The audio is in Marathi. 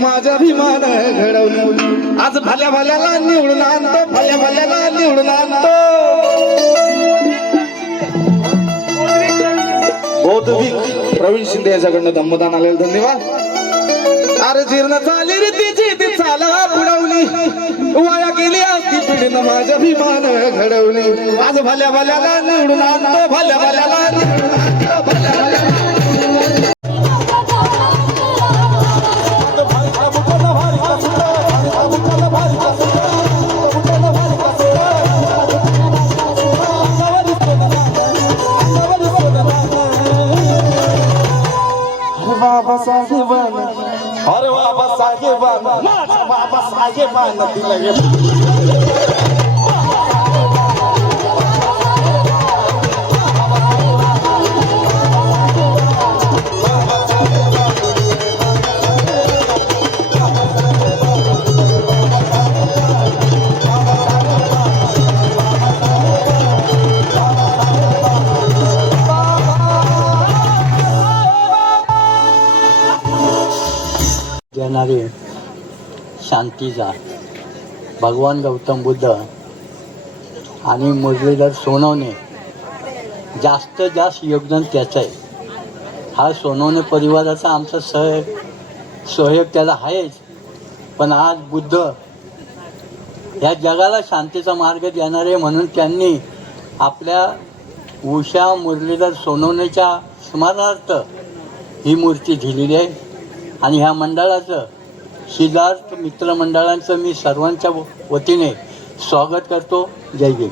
माझा अभिमान घडवली. आज भल्या भल्याला निवडून आणतो, भल्या भल्याला निवडून आणतो. बौद्धिक प्रवीण शिंदे याच्याकडनं धम्मदान आलेलं, धन्यवाद. अरे जीर्ण झाली रे तिची ती चाला बुडवली, वाया गेली असती पिढीनं माझा अभिमान घडवली. आज भल्या भल्याला निवडून आणतो, भल्या भल्याला निवडून आणतो, भल्या भल्याला. बाबा साहेबांना, अरे बाबा साहेबांना, माझ्या बाबा साहेबांना दिलं. देणारे शांतीचा भगवान गौतम बुद्ध आणि मुरलीधर सोनवणे, जास्त योगदान त्याचं आहे. हा सोनवणे परिवाराचा आमचा सहयोग त्याला आहेच. पण आज बुद्ध ह्या जगाला शांतीचा मार्ग देणारे म्हणून त्यांनी आपल्या उषा मुरलीधर सोनवणेच्या स्मरणार्थ ही मूर्ती दिलेली आहे. आणि ह्या मंडळाचं, सिद्धार्थ मित्रमंडळांचं मी सर्वांच्या वतीने स्वागत करतो. जय जय.